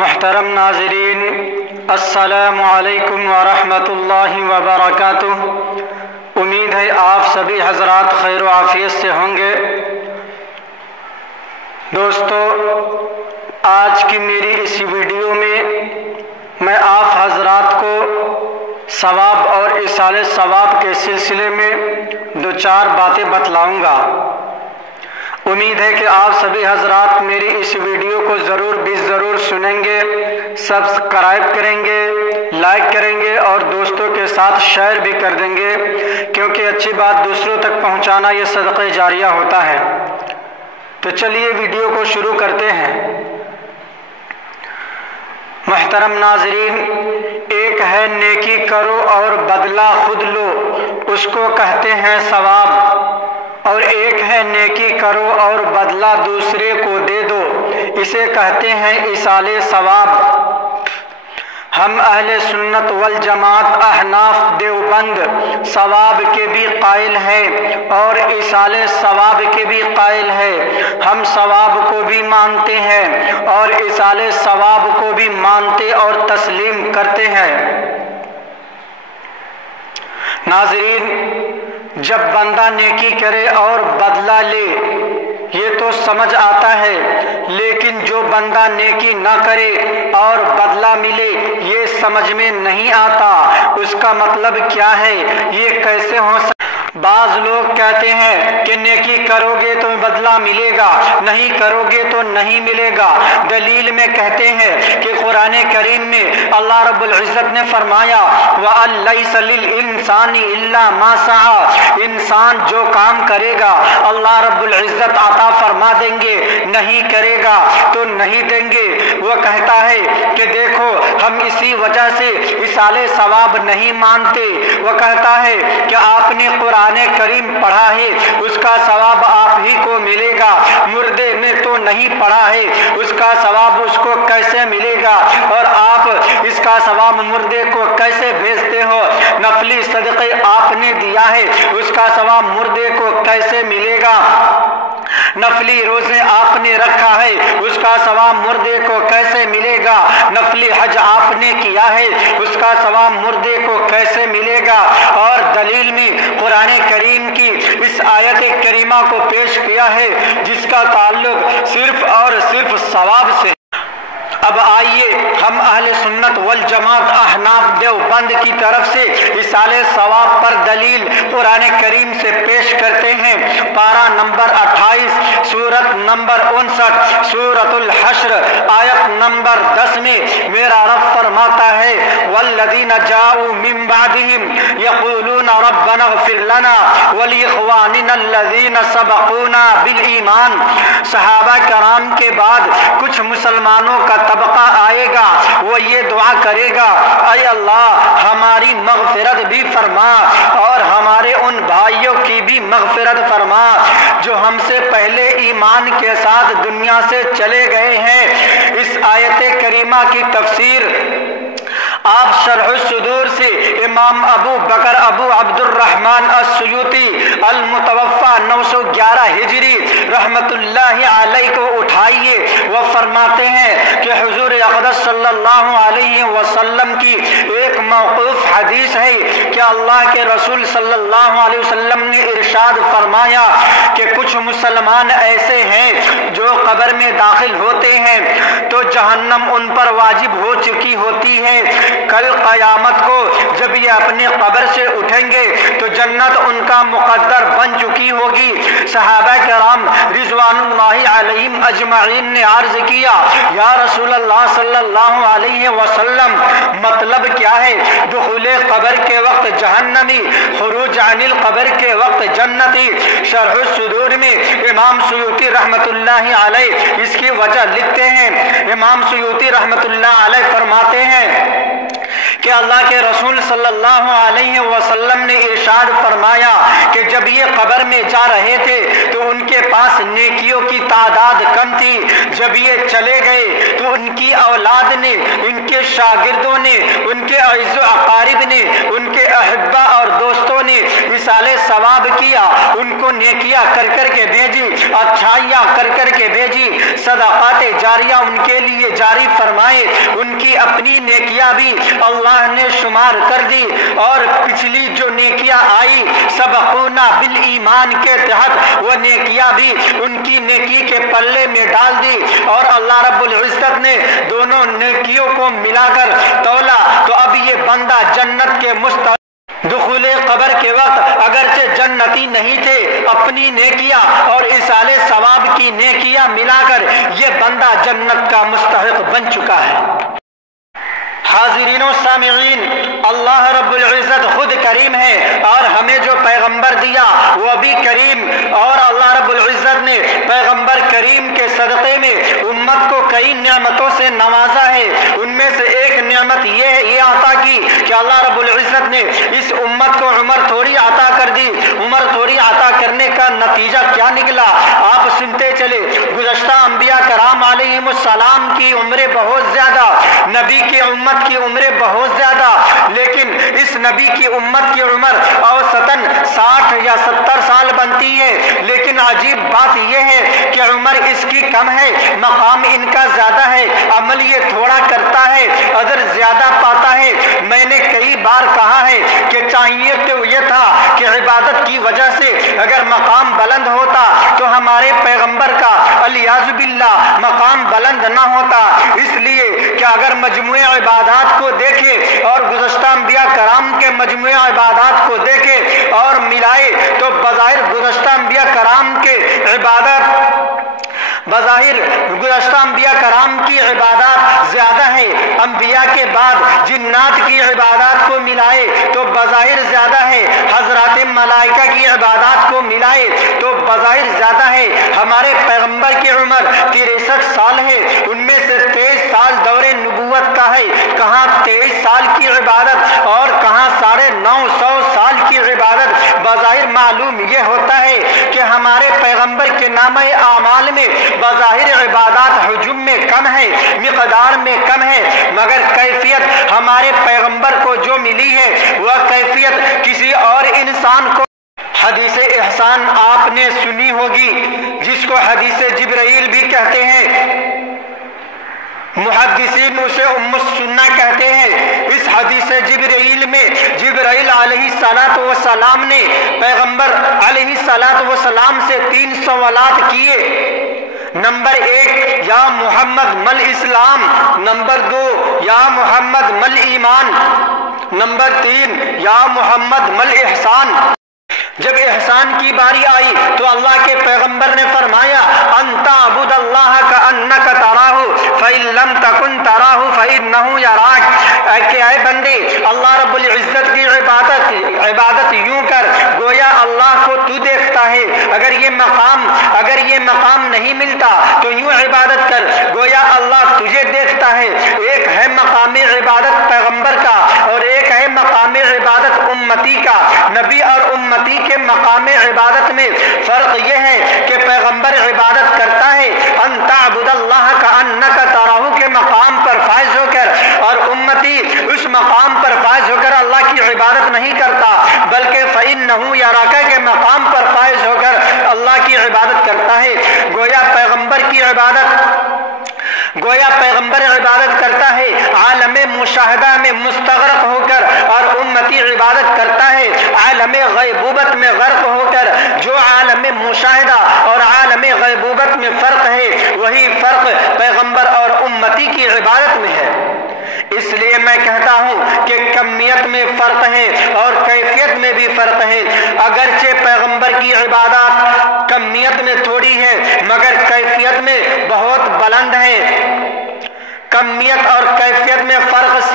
محترم ناظرین، السلام علیکم ورحمۃ اللہ وبرکاتہ۔ امید ہے آپ سبھی حضرات خیر و عافیت سے ہوں گے۔ دوستو، آج کی میری اس ویڈیو میں آپ حضرات کو ثواب اور ایصال ثواب کے سلسلے میں دو چار باتیں بتلاؤں گا۔ امید ہے کہ آپ سبھی حضرات میری اس ویڈیو کو ضرور سنیں گے، سبسکرائب کریں گے، لائک کریں گے اور دوستوں کے ساتھ شیئر بھی کر دیں گے، کیونکہ اچھی بات دوسروں تک پہنچانا یہ صدقہ جاریہ ہوتا ہے۔ تو چلیے ویڈیو کو شروع کرتے ہیں۔ محترم ناظرین، ایک ہے نیکی کرو اور بدلہ خود لو، اس کو کہتے ہیں ثواب، اور ایک ہے نیکی کرو اور بدلہ دوسرے کو دے دو، اسے کہتے ہیں ایصال ثواب۔ ہم اہل سنت والجماعت احناف دیوبند ثواب کے بھی قائل ہیں اور ایصال ثواب کے بھی قائل ہیں۔ ہم ثواب کو بھی مانتے ہیں اور ایصال ثواب کو بھی مانتے اور تسلیم کرتے ہیں۔ ناظرین، جب بندہ نیکی کرے اور بدلہ لے یہ تو سمجھ آتا ہے، لیکن جو بندہ نیکی نہ کرے اور بدلہ ملے یہ سمجھ میں نہیں آتا۔ اس کا مطلب کیا ہے؟ یہ کیسے ہو سکتا؟ بعض لوگ کہتے ہیں کہ نیکی کرو گے تو بدلہ ملے گا، نہیں کرو گے تو نہیں ملے گا۔ دلیل میں کہتے ہیں کہ قرآن کریم میں اللہ رب العزت نے فرمایا وَأَن لَيْسَ لِلْإِنسَانِ إِلَّا مَا سَعَىٰ، انسان جو کام کرے گا اللہ رب العزت عطا فرما دیں گے، نہیں کرے گا تو نہیں دیں گے۔ وہ کہتا ہے کہ دیکھو ہم اسی وجہ سے ایصال ثواب نہیں مانتے۔ وہ کہتا ہے کہ آپ نے قرآن کریم پڑھا ہے، اس کا ثواب آپ ہی کو ملے گا، مردے نے تو نہیں پڑھا ہے، اس کا ثواب اس کو کیسے ملے گا؟ اور آپ اس کا ثواب مردے کو کیسے بھیجتے ہو؟ نفلی صدقے آپ نے دیا ہے، اس کا ثواب مردے کو کیسے ملے گا؟ نفلی روزے آپ نے رکھا ہے، اس کا ثواب مردے کو کیسے ملے گا؟ نفلی حج آپ نے کیا ہے، اس کا ثواب مردے کو کیسے ملے گا؟ اور دلیل میں قرآن کریم کی اس آیت کریمہ کو پیش کیا ہے جس کا تعلق صرف اور صرف ثواب سے۔ اب آئیے ہم اہل سنت والجماعت احناف دیوبند کی طرف سے ایصال ثواب پر دلیل قرآن کریم سے پیش کرتے ہیں۔ پارہ نمبر 28 سورت نمبر 59 سورت الحشر آیت نمبر 10 میں میرا رب فرماتا ہے والذین جاؤوا من بعدهم یقولون ربنا اغفر لنا ولاخواننا الذین سبقونا بالایمان۔ صحابہ کرام کے بعد کچھ مسلمانوں کا طبقہ آئے گا، وہ یہ دعا کرے گا اے اللہ ہماری مغفرت بھی فرما اور ہمارے ان بھائیوں کی بھی مغفرت فرما جو ہم سے پہلے ایمان کے ساتھ دنیا سے چلے گئے ہیں۔ اس آیت کریمہ کی تفسیر آپ شرح الصدور سے امام ابو بکر ابو عبد الرحمن السیوطی المتوفى 911 ہجری رحمت اللہ علیہ کو اٹھائیے۔ وہ فرماتے ہیں کہ حضور اقدس صلی اللہ علیہ وسلم کی ایک موقوف حدیث ہے کہ اللہ کے رسول صلی اللہ علیہ وسلم نے ارشاد فرمایا کہ کچھ مسلمان ایسے ہیں جو قبر میں داخل ہوتے ہیں تو جہنم ان پر واجب ہو چکی ہوتی ہے، کل قیامت کو جب یہ اپنے قبر سے اٹھیں گے تو جنت ان کا مقدر بن چکی ہوگی۔ صحابہ کرام رضوان اللہ علیہم اجمعین نے عرض کیا یا رسول اللہ صلی اللہ علیہ وسلم مطلب کیا ہے؟ دخول قبر کے وقت جہنمی، خروج عن القبر کے وقت جنتی۔ شرح الصدور میں امام سیوطی رحمت اللہ علیہ اس کی وجہ لکھتے ہیں۔ امام سیوطی رحمت اللہ علیہ فرماتے ہیں کہ اللہ کے رسول صلی اللہ علیہ وسلم نے ارشاد فرمایا کہ جب یہ قبر میں جا رہے تھے تو ان کے پاس نیکیوں کی تعداد کم تھی، جب یہ چلے گئے تو ان کی اولاد نے، ان کے شاگردوں نے، ان کے اعز و اقارب نے، ان کے احبا اور دوستوں نے ایصال ثواب کیا، ان کو نیکیاں کر کر کے بھیجی، اچھائیاں کر کر کے بھیجی، صدقات جاریہ ان کے لیے جاری فرمائے، ان کی اپنی نیکیاں بھی اللہ نے شمار کر دی، اور پچھلی جو نیکیاں آئی سبقونا بالایمان کے تحت وہ نیکیاں بھی ان کی نیکی کے پلے میں ڈال دی، اور اللہ رب العزت نے دونوں نیکیوں کو ملا کر تولا، تو اب یہ بندہ جنت کے مستحق دخول قبر کے وقت اگرچہ جنتی نہیں تھے، اپنی نیکیاں اور ایصال ثواب کی نیکیاں ملا کر یہ بندہ جنت کا مستحق بن چکا ہے۔ حاضرین و سامعین، اللہ رب العزت خود کریم ہے، اور ہمیں جو پیغمبر دیا وہ بھی کریم، اور اللہ رب العزت نے پیغمبر کریم کے صدقے میں امت کو کئی نعمتوں سے نوازا ہے۔ ان میں سے ایک نعمت یہ عطا کی کہ اللہ رب العزت نے اس امت کو عمر تھوڑی عطا کر دی۔ عمر تھوڑی عطا کرنے کا نتیجہ کیا نکلا آپ سنتے چلے۔ گزشتہ انبیاء کرام علیہم السلام کی عمریں بہت زیادہ، نبی کی امت کی عمریں بہت زیادہ، لیکن اس نبی کی امت کی عمر اوسطاً 60 یا 70 سال بنتی ہے، لیکن عجیب بات یہ ہے کہ عمر اس کی کم ہے، مقام ان کا زیادہ ہے، عمل یہ تھوڑا کرتا ہے، اجر زیادہ پاتا ہے۔ میں نے کئی بار کہا ہے کہ چاہیے تو یہ تھا کہ عبادت کی وجہ سے اگر مقام بلند ہوتا تو ہمارے پیغمبر کا الیاذ باللہ مقام بلند نہ ہوتا، اس لیے کہ اگر مجموعہ عبادات کو دیکھے اور گزشتہ انبیاء کرام کے مجموعہ عبادات کو دیکھے اور ملائے تو بظاہر گزشتہ انبیاء کرام کے گزشتہ انبیاء کرام کی عبادات زیادہ ہے، انبیاء کے بعد جنات کی عبادات کو ملائے تو بظاہر زیادہ ہے، حضرات ملائکہ کی عبادات کو ملائے تو بظاہر زیادہ ہے۔ ہمارے پیغمبر کی عمر 63 سال ہے، ان میں سے 23 سال دور نبوت کا ہے، کہاں 23 سال کی عبادت اور کہاں 950 سال کی عبادت۔ بظاہر معلوم یہ ہوتا ہے کہ ہمارے پیغمبر کے نامہ اعمال میں بظاہر عبادات حجم میں کم ہے، مقدار میں کم ہے، مگر کیفیت ہمارے پیغمبر کو جو ملی ہے وہ کیفیت کسی اور انسان کو۔ حدیث احسان آپ نے سنی ہوگی، جس کو حدیث جبرائیل بھی کہتے ہیں، محدثین اسے ام السنہ کہتے ہیں۔ اس حدیث جبرائیل میں جبرائیل علیہ السلام نے پیغمبر علیہ السلام سے 3 سوالات کیے۔ نمبر 1، یا محمد مل اسلام، نمبر 2، یا محمد مل ایمان، نمبر 3، یا محمد مل احسان۔ جب احسان کی باری آئی تو اللہ کے پیغمبر نے فرمایا ان تعبد اللہ کأنک تراہ فإن لم تکن تراہ فإنہ یراک، کہ اے بندے اللہ رب العزت کی عبادت یوں کر گویا اللہ کو تو دیکھتا ہے، اگر یہ مقام نہیں ملتا تو یوں عبادت کر گویا اللہ تجھے دیکھتا ہے۔ ایک ہے مقام عبادت پیغمبر کا اور ایک ہے مقام عبادت امتی کا۔ نبی اور امتی کے مقام عبادت میں فرق یہ ہے کہ پیغمبر عبادت کرتا ہے ان تعبد اللہ کأنک تراہ کے مقام پر فائز ہو کر، اور امتی اس مقام پر فائز ہو کر اللہ کی عبادت نہیں کرتا، بلکہ فإنہ یراک کے مقام پر فائز ہو کر اللہ کی عبادت کرتا ہے۔ گویا پیغمبر عبادت کرتا ہے عالم مشاہدہ میں مستغرق ہو کر، اور امتی عبادت کرتا ہے عالم غیبوبت میں غرق ہو کر۔ جو عالم مشاہدہ اور عالم غیبوبت میں فرق ہے وہی فرق پیغمبر اور امتی کی عبادت میں ہے۔ اس لیے میں کہتا ہوں کہ کمیت میں فرق ہے اور کیفیت میں بھی فرق ہے۔ اگرچہ پیغمبر کی عبادات کمیت میں تھوڑی ہے مگر کیفیت میں بہت بلند ہے۔ کمیت اور کیفیت میں فرق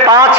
5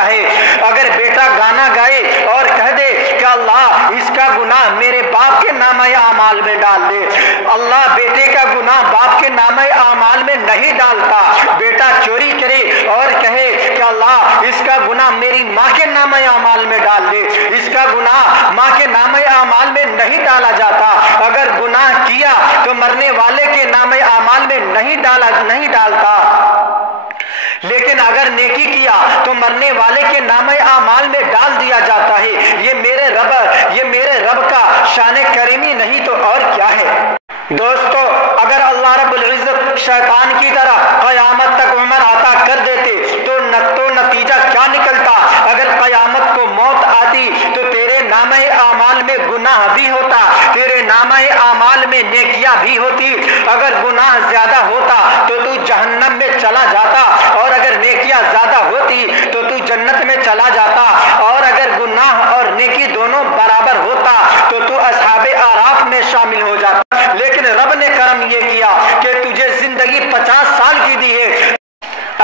کیا ہے؟ اگر بیٹا گانا گائے اور کہہ دے کہ اللہ اس کا گناہ میرے باپ کے نامہ اعمال میں ڈال دے، اللہ بیٹے کا گناہ باپ کے نامہ اعمال میں نہیں ڈالتا۔ بیٹا چوری کرے اور کہے کہ اللہ اس کا گناہ میری ماں کے نامہ اعمال میں ڈال دے، اس کا گناہ ماں کے نامہ اعمال میں نہیں ڈالا جاتا۔ اگر گناہ کیا تو مرنے والے کے نامہ اعمال میں نہیں ڈالتا، لیکن اگر نیکی کیا تو مرنے والے کے نامہ اعمال میں ڈال دیا جاتا ہے۔ یہ میرے رب کا شان کریمی نہیں تو اور کیا ہے؟ دوستو، اگر اللہ رب العزت شیطان کی طرح قیامت تک عمر عطا کر دیتے تو نتیجہ کیا نکلتا؟ اگر قیامت کو موت آتی تو تیرے نامہ اعمال میں گناہ بھی ہوتا، تیرے نامہ اعمال میں نیکیاں بھی ہوتی۔ اگر گناہ زیادہ ہوتا تو تو جہنم میں چلا جاتا، اور اگر نیکیاں زیادہ ہوتی تو تو جنت میں چلا جاتا، اور اگر گناہ اور نیکی دونوں برابر ہوتا تو تو اصحاب اعراف میں شامل ہو جاتا۔ لیکن رب نے کرم یہ کیا کہ تجھے زندگی 50 سال کی دی ہے۔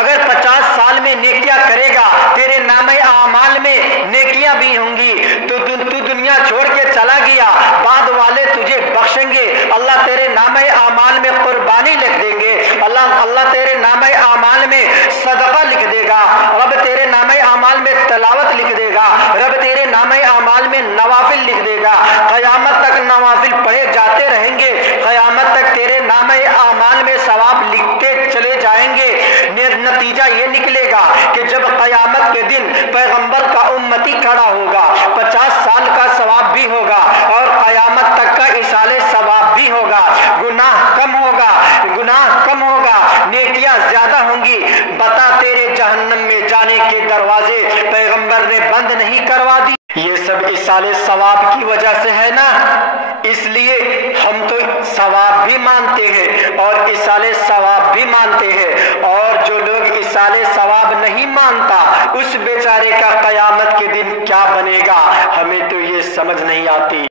اگر 50 سال میں نیکیاں کرے گا، تیرے نامہ اعمال میں نیکیاں بھی ہوں گی، تو دنیا چھوڑ کے چلا گیا، بعد والے تجھے بخشیں گے، اللہ تیرے نامہ اعمال میں قربانی لکھ دیں گے، اللہ تیرے نامہ اعمال میں صدقہ لکھ دے گا، رب تیرے نامہ اعمال میں تلاوت لکھ دے گا، رب تیرے نامہ اعمال میں نوافل لکھ دے گا۔ قیامت تک نوافل پڑھے جاتے رہیں گے، قیامت تک تیرے نامہ اعمال میں ثواب لکھتے چلے جائیں گے۔ نتیجہ یہ نکلے گا کہ جب قیامت کے دن پیغمبر کا امتی کھڑا ہوگا، 50 سال کا ثواب بھی ہوگا اور قیامت تک کا ایصال ثواب بھی ہوگا، گناہ کم ہوگا، نیکیاں زیادہ ہوں گی۔ بتا، تیرے جہنم میں جانے کے دروازے پیغمبر نے بند نہیں کروا دی؟ یہ سب ایصال ثواب کی وجہ سے ہے نا، اس لیے ہم تو ثواب بھی مانتے ہیں اور ایصال ثواب بھی مانتے ہیں، اور جو لوگ ایصال ثواب نہیں مانتا اس بیچارے کا قیامت کے دن کیا بنے گا، ہمیں تو یہ سمجھ نہیں آتی۔